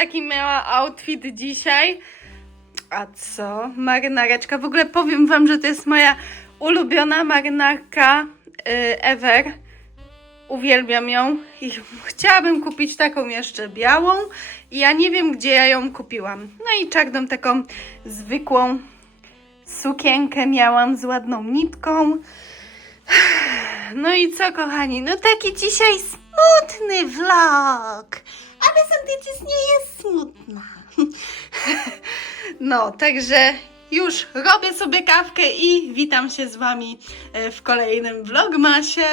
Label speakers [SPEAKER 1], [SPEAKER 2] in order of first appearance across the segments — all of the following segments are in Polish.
[SPEAKER 1] taki miała outfit dzisiaj. A co? Marynareczka. W ogóle powiem wam, że to jest moja ulubiona marynarka y, ever. Uwielbiam ją i chciałabym kupić taką jeszcze białą. I ja nie wiem, gdzie ja ją kupiłam. No i czarną taką zwykłą sukienkę miałam z ładną nitką. No i co, kochani? No taki dzisiaj smutny vlog. Ale Sandytis nie jest smutna. No, także już robię sobie kawkę i witam się z wami e, w kolejnym vlogmasie.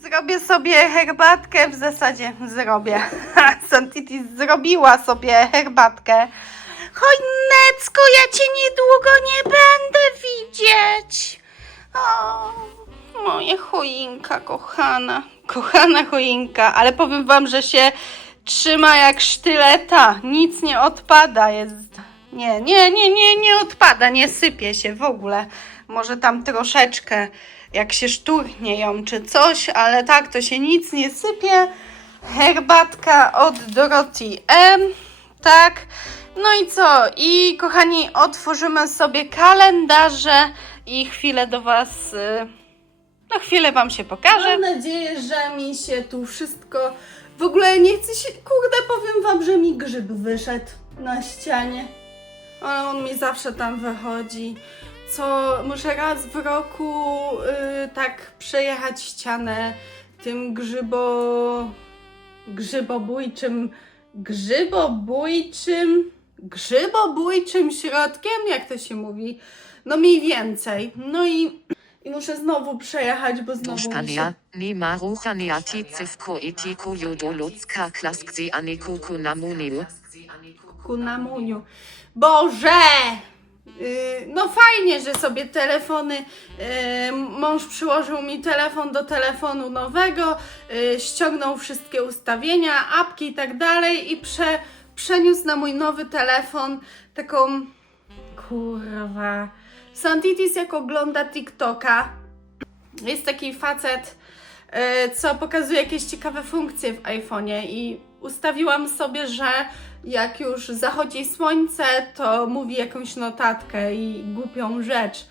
[SPEAKER 1] Zrobię sobie herbatkę, w zasadzie zrobię. Santitis zrobiła sobie herbatkę. Chojnecko, ja cię niedługo nie będę widzieć. O, moje choinka kochana. Kochana choinka, ale powiem wam, że się trzyma jak sztyleta. Nic nie odpada. Jest... Nie, nie, nie, nie, nie odpada, nie sypie się w ogóle. Może tam troszeczkę, jak się szturnie ją czy coś, ale tak, to się nic nie sypie. Herbatka od Dorothy M. Tak. No i co? I kochani, otworzymy sobie kalendarze i chwilę do Was. y, No, chwilę Wam się pokażę. Mam nadzieję, że mi się tu wszystko. W ogóle nie chcę się. Kurde, powiem Wam, że mi grzyb wyszedł na ścianie. Ale on mi zawsze tam wychodzi. Co muszę raz w roku y, tak przejechać ścianę tym grzybo. grzybobójczym. grzybobójczym. grzybobójczym środkiem, jak to się mówi? No mniej więcej. No i, i muszę znowu przejechać, bo znowu
[SPEAKER 2] Duszkania, ni maruchaniati cywko etiku judoludzka klaskzi aniku kunamuniu.
[SPEAKER 1] ku namuniu. Boże! Yy, no fajnie, że sobie telefony, yy, mąż przyłożył mi telefon do telefonu nowego, yy, ściągnął wszystkie ustawienia, apki i tak dalej i prze, przeniósł na mój nowy telefon taką, kurwa, Santitis jak ogląda TikToka, jest taki facet, e, co pokazuje jakieś ciekawe funkcje w iPhone'ie i ustawiłam sobie, że jak już zachodzi słońce, to mówi jakąś notatkę i głupią rzecz.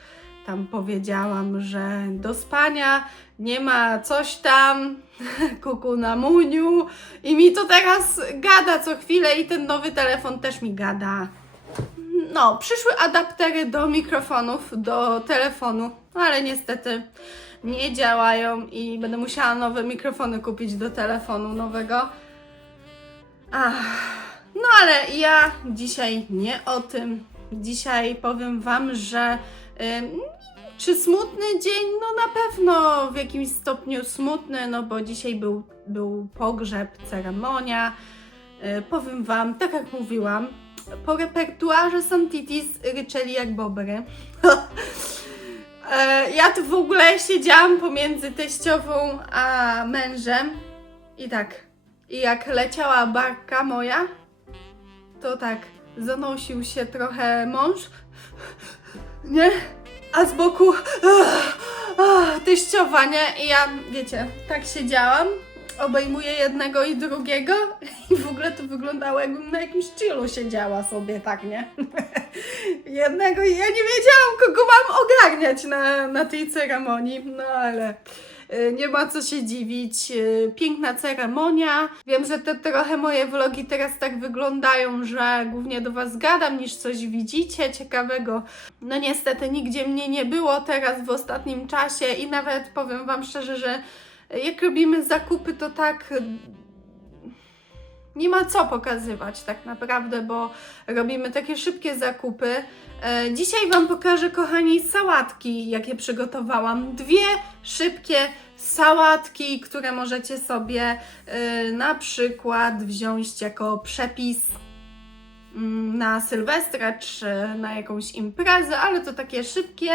[SPEAKER 1] Tam powiedziałam, że do spania nie ma coś tam, kuku na muniu i mi to teraz gada co chwilę i ten nowy telefon też mi gada. No, przyszły adaptery do mikrofonów, do telefonu, ale niestety nie działają i będę musiała nowe mikrofony kupić do telefonu nowego. Ach, no ale ja dzisiaj nie o tym. Dzisiaj powiem Wam, że czy smutny dzień? No na pewno w jakimś stopniu smutny, no bo dzisiaj był, był pogrzeb, ceremonia. Y, powiem Wam, tak jak mówiłam, po repertuarze Santitis ryczeli jak bobry. E, ja tu w ogóle siedziałam pomiędzy teściową a mężem i tak, i jak leciała barka moja, to tak zanosił się trochę mąż, nie? A z boku teściowa, nie? I ja, wiecie, tak siedziałam, obejmuję jednego i drugiego i w ogóle to wyglądało jakbym na jakimś chillu siedziała sobie, tak, nie? jednego i ja nie wiedziałam, kogo mam ogarniać na, na tej ceremonii, no ale y, nie ma co się dziwić. y, Piękna ceremonia. Wiem, że te trochę moje vlogi teraz tak wyglądają, że głównie do Was gadam niż coś widzicie ciekawego. No niestety nigdzie mnie nie było teraz w ostatnim czasie i nawet powiem Wam szczerze, że jak robimy zakupy, to tak y, nie ma co pokazywać tak naprawdę, bo robimy takie szybkie zakupy. E, Dzisiaj Wam pokażę, kochani, sałatki, jakie przygotowałam. Dwie szybkie sałatki, które możecie sobie e, na przykład wziąć jako przepis mm, na Sylwestra czy na jakąś imprezę, ale to takie szybkie.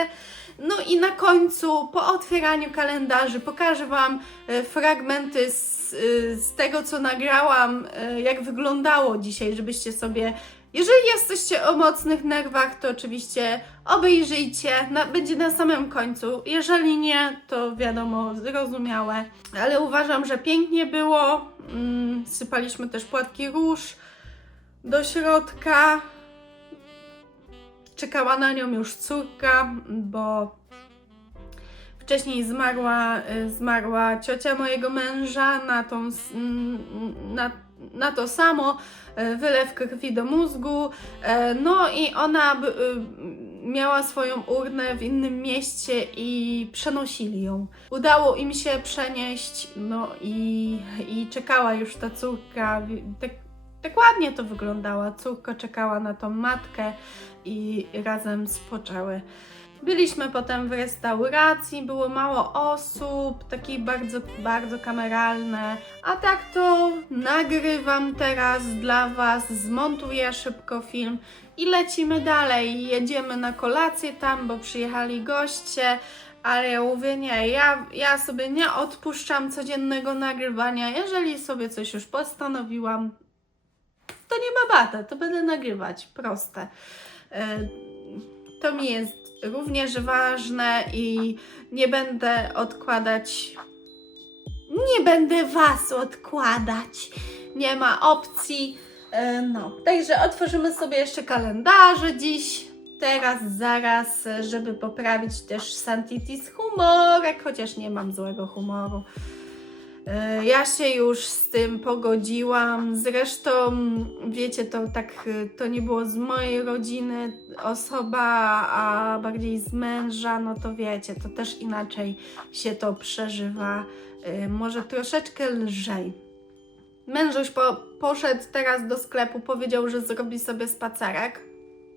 [SPEAKER 1] No i na końcu, po otwieraniu kalendarzy, pokażę Wam e, fragmenty z, e, z tego, co nagrałam, e, jak wyglądało dzisiaj, żebyście sobie Jeżeli jesteście o mocnych nerwach, to oczywiście obejrzyjcie, na, będzie na samym końcu. Jeżeli nie, to wiadomo, zrozumiałe. Ale uważam, że pięknie było. Mm, sypaliśmy też płatki róż do środka. Czekała na nią już córka, bo wcześniej zmarła, y, zmarła ciocia mojego męża na, tą, na, na to samo, y, wylew krwi do mózgu. E, No i ona y, miała swoją urnę w innym mieście i przenosili ją. Udało im się przenieść, no i, i czekała już ta córka. Tak, tak ładnie to wyglądała. Córka czekała na tą matkę i razem spoczęły. Byliśmy potem w restauracji, było mało osób, takie bardzo, bardzo kameralne. A tak to nagrywam teraz dla Was, zmontuję szybko film i lecimy dalej. Jedziemy na kolację tam, bo przyjechali goście. Ale ja mówię, nie, ja, ja sobie nie odpuszczam codziennego nagrywania. Jeżeli sobie coś już postanowiłam, to nie ma bata, to będę nagrywać. Proste. E, To mi jest również ważne i nie będę odkładać. Nie będę Was odkładać. Nie ma opcji. E, No, także otworzymy sobie jeszcze kalendarze dziś. Teraz, zaraz, żeby poprawić też Santitis humorek, chociaż nie mam złego humoru. E, Ja się już z tym pogodziłam. Zresztą, wiecie, to tak, e, to nie było z mojej rodziny osoba, a bardziej z męża, no to wiecie, to też inaczej się to przeżywa. E, Może troszeczkę lżej. Mężuś po, poszedł teraz do sklepu, powiedział, że zrobi sobie spacerek.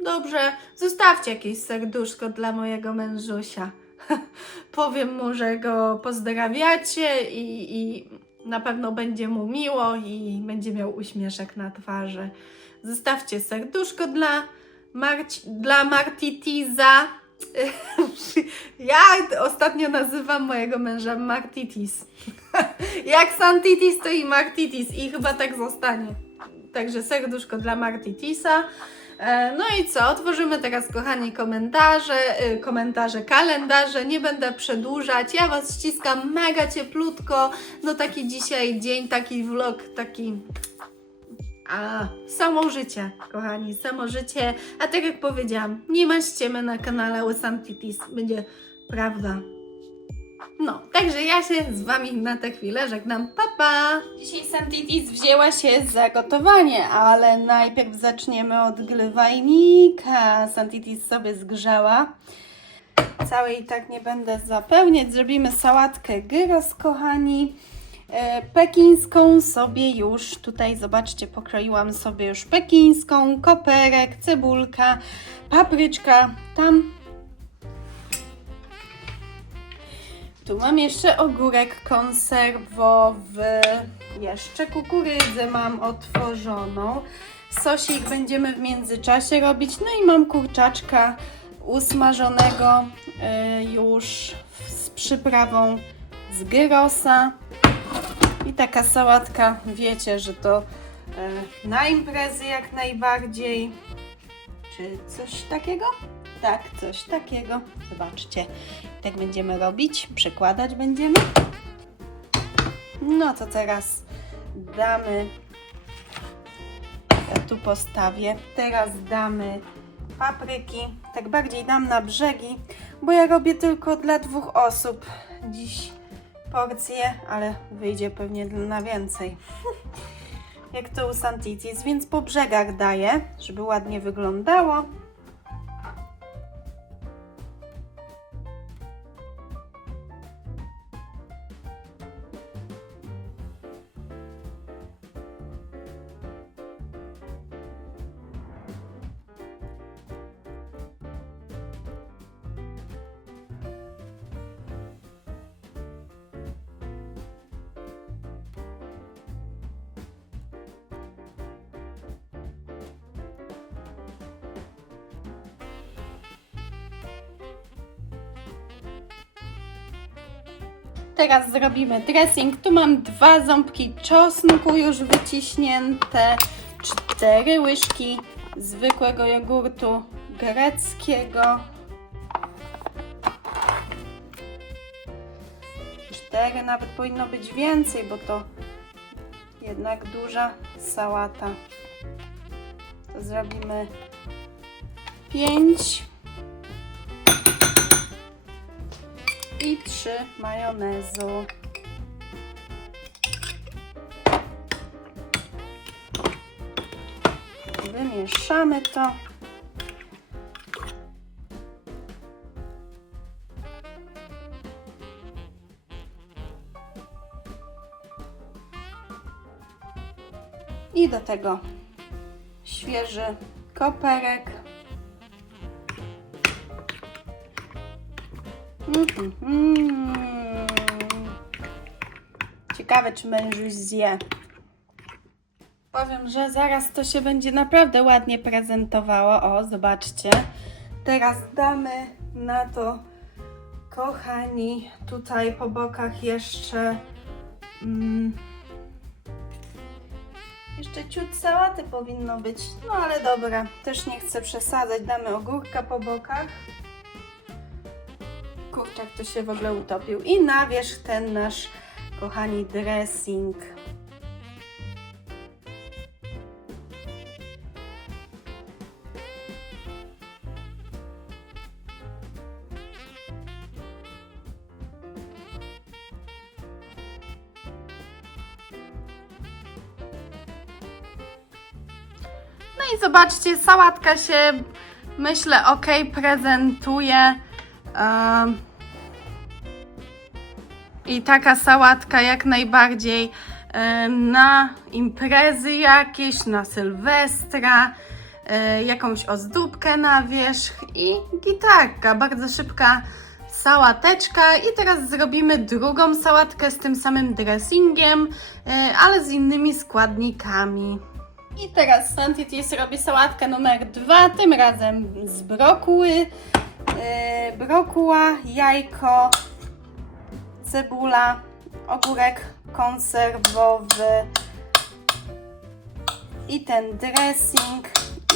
[SPEAKER 1] Dobrze, zostawcie jakieś serduszko dla mojego mężusia. Powiem mu, że go pozdrawiacie i, i na pewno będzie mu miło i będzie miał uśmieszek na twarzy. Zostawcie serduszko dla, Marci, dla Martitiza. Ja ostatnio nazywam mojego męża Martitis. Jak Santitis, to i Martitis i chyba tak zostanie. Także serduszko dla Martitisa. E, No i co? Otworzymy teraz, kochani, komentarze, y, komentarze, kalendarze. Nie będę przedłużać. Ja Was ściskam mega cieplutko. No taki dzisiaj dzień, taki vlog, taki. A, samo życie, kochani, samo życie. A tak jak powiedziałam, nie ma ściemy na kanale Łysantitis. Będzie prawda. No, także ja się z Wami na tę chwilę żegnam. Pa, pa! Dzisiaj Santitis wzięła się za gotowanie, ale najpierw zaczniemy od glywajnika. Santitis sobie zgrzała. Całej tak nie będę zapełniać. Zrobimy sałatkę gyros, kochani. E, Pekińską sobie już, tutaj zobaczcie, pokroiłam sobie już pekińską, koperek, cebulka, papryczka, tam Tu mam jeszcze ogórek konserwowy, jeszcze kukurydzę mam otworzoną. Sosik będziemy w międzyczasie robić. No i mam kurczaczka usmażonego y, już z przyprawą z gyrosa. I taka sałatka, wiecie, że to y, na imprezy jak najbardziej. Czy coś takiego? Tak, coś takiego. Zobaczcie. Tak będziemy robić, przekładać będziemy. No to teraz damy, ja tu postawię, teraz damy papryki, tak bardziej dam na brzegi, bo ja robię tylko dla dwóch osób dziś porcję, ale wyjdzie pewnie na więcej. Jak to u Santitis, więc po brzegach daję, żeby ładnie wyglądało. Teraz zrobimy dressing. Tu mam dwa ząbki czosnku już wyciśnięte, cztery łyżki zwykłego jogurtu greckiego. Cztery nawet powinno być więcej, bo to jednak duża sałata. To zrobimy pięć i trzy majonezu. Wymieszamy to. I do tego świeży koperek. Mhm. Ciekawe, czy mężuś zje. Powiem, że zaraz to się będzie naprawdę ładnie prezentowało. O, zobaczcie. Teraz damy na to, kochani, tutaj po bokach jeszcze. Mm, jeszcze ciut sałaty powinno być. No ale dobra, też nie chcę przesadzać. Damy ogórka po bokach. Kurczak to się w ogóle utopił. I na wierzch ten nasz, kochani, dressing. No i zobaczcie, sałatka się, myślę, ok, prezentuje. Em, I taka sałatka jak najbardziej em, na imprezy jakieś, na Sylwestra, e, jakąś ozdóbkę na wierzch i gitarka, bardzo szybka sałateczka. I teraz zrobimy drugą sałatkę z tym samym dressingiem, e, ale z innymi składnikami. I teraz Santitis robi sałatkę numer dwa, tym razem z brokuły, brokuła, jajko, cebula, ogórek konserwowy i ten dressing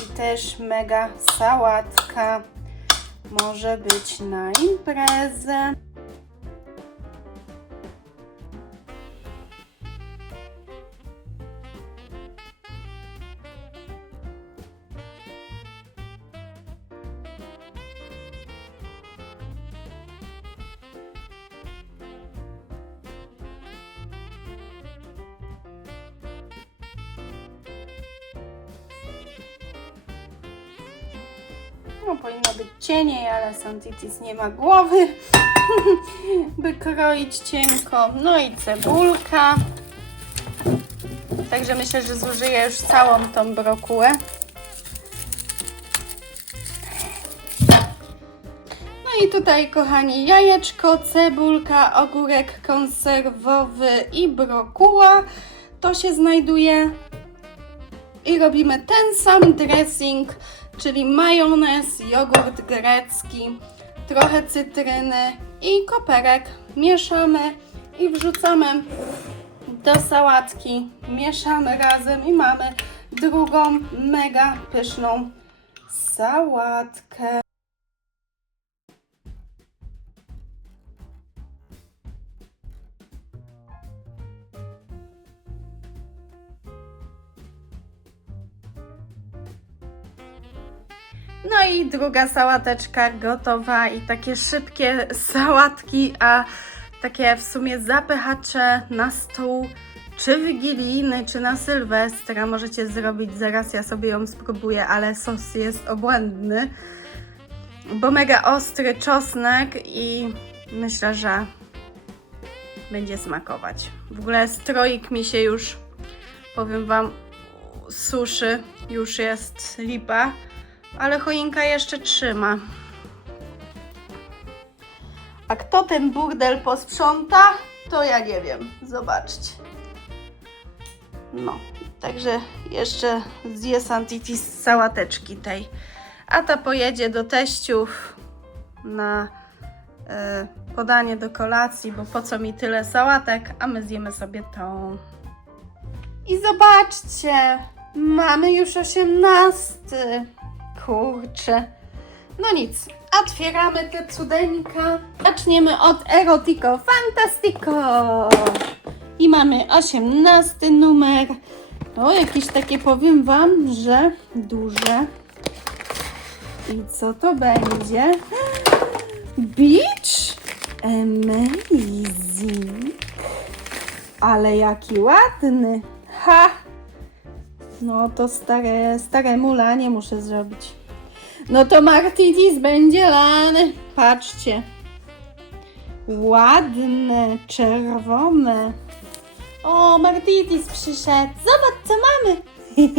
[SPEAKER 1] i też mega sałatka może być na imprezę. Santitis nie ma głowy, by kroić cienko. No i cebulka. Także myślę, że zużyję już całą tą brokułę. No i tutaj, kochani, jajeczko, cebulka, ogórek konserwowy i brokuła. To się znajduje i robimy ten sam dressing, czyli majonez, jogurt grecki, trochę cytryny i koperek. Mieszamy i wrzucamy do sałatki. Mieszamy razem i mamy drugą mega pyszną sałatkę. No i druga sałateczka gotowa i takie szybkie sałatki, a takie w sumie zapychacze na stół, czy wigilijny, czy na Sylwestra możecie zrobić. Zaraz ja sobie ją spróbuję, ale sos jest obłędny, bo mega ostry czosnek i myślę, że będzie smakować. W ogóle stroik mi się już, powiem Wam, suszy, już jest lipa ale choinka jeszcze trzyma. A kto ten burdel posprząta, to ja nie wiem. Zobaczcie. No, także jeszcze zje Santitis z sałateczki tej. A ta pojedzie do teściów na e, podanie do kolacji, bo po co mi tyle sałatek, a my zjemy sobie tą. I zobaczcie, Mamy już osiemnasty. Kurczę. No nic, otwieramy te cudeńka. Zaczniemy od Erotico Fantastico. I mamy osiemnasty numer. O, jakieś takie powiem Wam, że duże. I co to będzie? Beach Amazing. Ale jaki ładny. Ha! No to stare, staremu lanie muszę zrobić. No to Martitis będzie lany. Patrzcie. Ładne, czerwone. O, Martitis przyszedł. Zobacz, co mamy.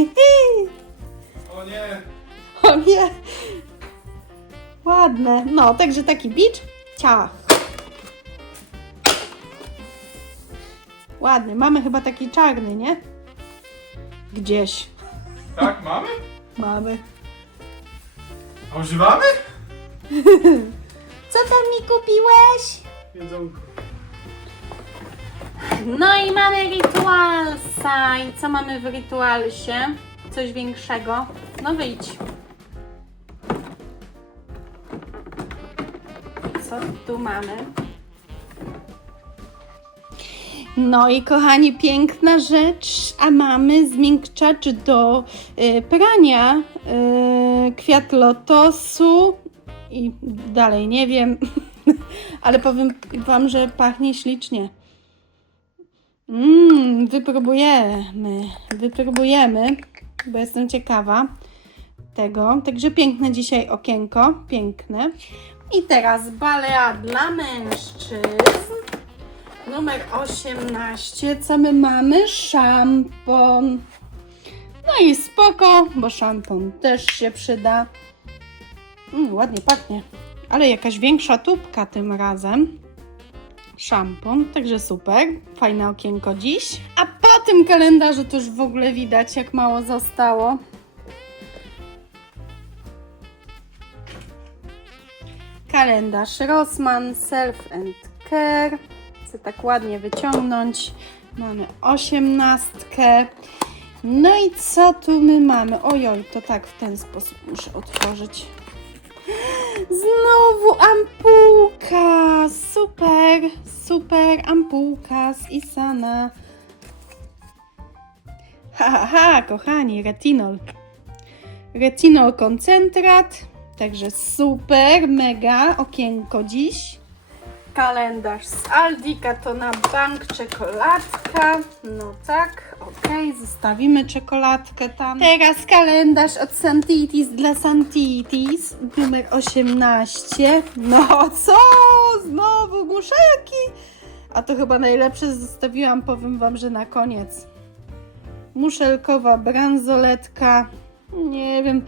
[SPEAKER 3] O nie!
[SPEAKER 1] O nie. Ładne. No, także taki beach. Ciach. Ładny. Mamy chyba taki czarny, nie? Gdzieś.
[SPEAKER 3] Tak, mamy?
[SPEAKER 1] Mamy.
[SPEAKER 3] A używamy?
[SPEAKER 1] Co tam mi kupiłeś?
[SPEAKER 3] Jedzonko.
[SPEAKER 1] No i mamy Ritualsa. I co mamy w Ritualsie? Coś większego? No wyjdź. Co tu mamy? No i kochani, piękna rzecz, a mamy zmiękczacz do y, prania, y, kwiat lotosu i dalej nie wiem, ale powiem Wam, że pachnie ślicznie. Mmm, wypróbujemy, wypróbujemy, bo jestem ciekawa tego. Także piękne dzisiaj okienko, piękne. I teraz balea dla mężczyzn. Numer 18. Co my mamy? Szampon. No i spoko, bo szampon też się przyda. Mm, ładnie pachnie. Ale jakaś większa tubka tym razem szampon, także super. Fajne okienko dziś. A po tym kalendarzu to już w ogóle widać, jak mało zostało. Kalendarz Rossmann Self and Care. Chcę tak ładnie wyciągnąć. Mamy osiemnastkę. No i co tu my mamy? Ojoj, to tak w ten sposób muszę otworzyć. Znowu ampułka! Super, super ampułka z Isana. Ha, ha, ha, kochani, retinol. Retinol koncentrat, także super, mega okienko dziś. Kalendarz z Aldika to na bank czekoladka. No tak, okej, zostawimy czekoladkę tam. Teraz kalendarz od Santitis dla Santitis, numer 18. No co? Znowu muszelki? A to chyba najlepsze zostawiłam, powiem Wam, że na koniec. Muszelkowa bransoletka. Nie wiem,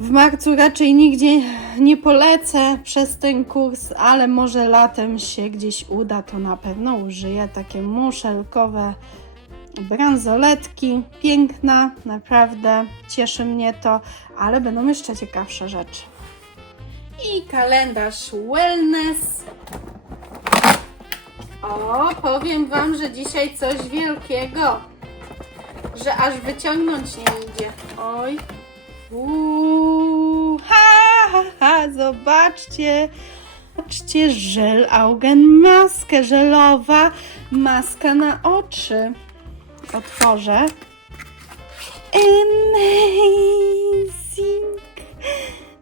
[SPEAKER 1] w marcu raczej nigdzie nie polecę przez ten kurs, ale może latem się gdzieś uda, to na pewno użyję. Takie muszelkowe bransoletki. Piękna, naprawdę cieszy mnie to, ale będą jeszcze ciekawsze rzeczy. I kalendarz wellness. O, powiem Wam, że dzisiaj coś wielkiego, że aż wyciągnąć nie idzie. Oj. Uuu, ha, ha, ha, zobaczcie. Zobaczcie, żel Augen maskę żelowa, maska na oczy. Otworzę. Amazing!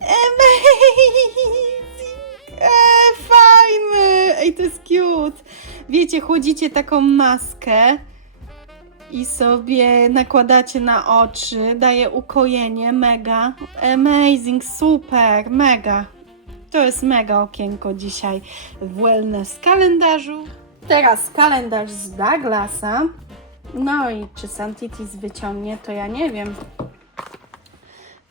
[SPEAKER 1] Amazing! E, fajny! Ej, to jest cute. Wiecie, chłodzicie taką maskę i sobie nakładacie na oczy, daje ukojenie, mega. Amazing, super, mega. To jest mega okienko dzisiaj w wellness kalendarzu. Teraz kalendarz z Douglasa. No i czy Santitis wyciągnie, to ja nie wiem.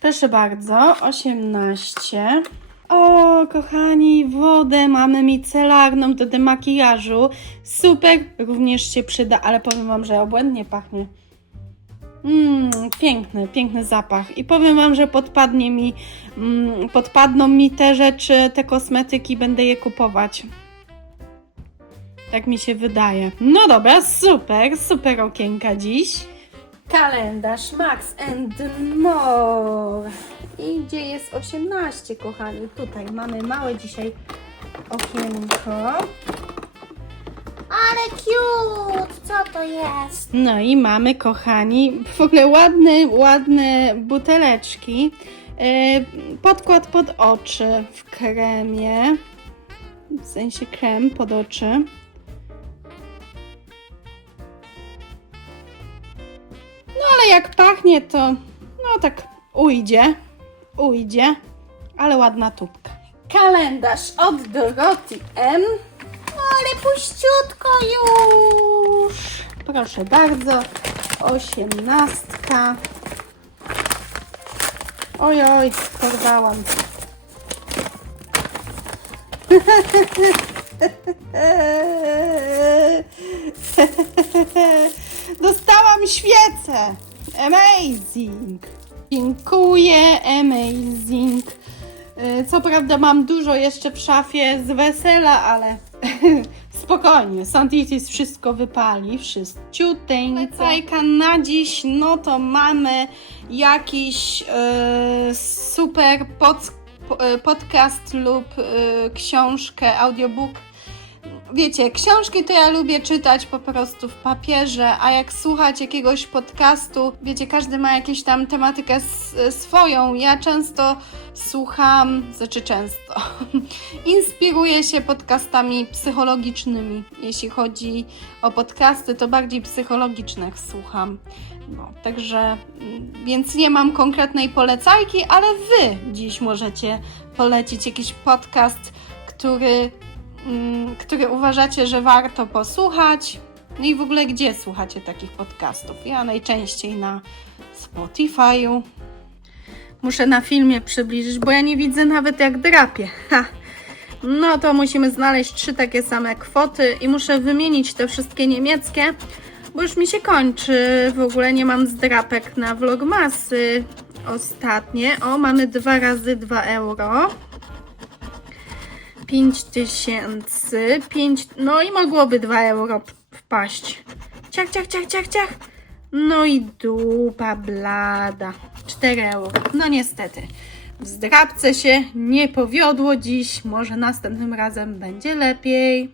[SPEAKER 1] Proszę bardzo, 18. O, kochani, wodę mamy micelarną do demakijażu. Super, również się przyda, ale powiem Wam, że obłędnie pachnie. Mmm, piękny, piękny zapach. I powiem Wam, że podpadnie mi, mm, podpadną mi te rzeczy, te kosmetyki, będę je kupować. Tak mi się wydaje. No dobra, super, super okienka dziś. Kalendarz Max and More. I gdzie jest 18, kochani? Tutaj mamy małe dzisiaj okienko.
[SPEAKER 4] Ale cute! Co to jest?
[SPEAKER 1] No i mamy, kochani, w ogóle ładne, ładne buteleczki. Yy, podkład pod oczy w kremie. W sensie krem pod oczy. No ale jak pachnie, to no tak ujdzie. Ujdzie. Ale ładna tubka. Kalendarz od Doroty M.
[SPEAKER 4] Ale puściutko już!
[SPEAKER 1] Proszę bardzo, osiemnastka. Oj, oj, porwałam. Dostałam świecę. Amazing. Dziękuję, amazing. Y, Co prawda mam dużo jeszcze w szafie z wesela, ale spokojnie, Santitis wszystko wypali, wszyściuteńko. Lecajka na dziś, no to mamy jakiś e, super pod, po- e, podcast lub e, książkę, audiobook. Wiecie, książki to ja lubię czytać po prostu w papierze, a jak słuchać jakiegoś podcastu, wiecie, każdy ma jakąś tam tematykę swoją. Ja często słucham, znaczy często, inspiruję się podcastami psychologicznymi. Jeśli chodzi o podcasty, to bardziej psychologicznych słucham. No, także, mm, więc nie mam konkretnej polecajki, ale Wy dziś możecie polecić jakiś podcast, który, mm, który uważacie, że warto posłuchać. No i w ogóle gdzie słuchacie takich podcastów? Ja najczęściej na Spotify'u. Muszę na filmie przybliżyć, bo ja nie widzę nawet jak drapię. Ha. No to musimy znaleźć trzy takie same kwoty i muszę wymienić te wszystkie niemieckie, bo już mi się kończy. W ogóle nie mam zdrapek na vlogmasy ostatnie. O, mamy dwa razy 2 euro. 5 tysięcy. 5, no i mogłoby 2 euro wpaść. Ciach, ciach, ciach, ciach, ciach. No i dupa blada. 4 euro. No niestety. W zdrabce się nie powiodło dziś. Może następnym razem będzie lepiej.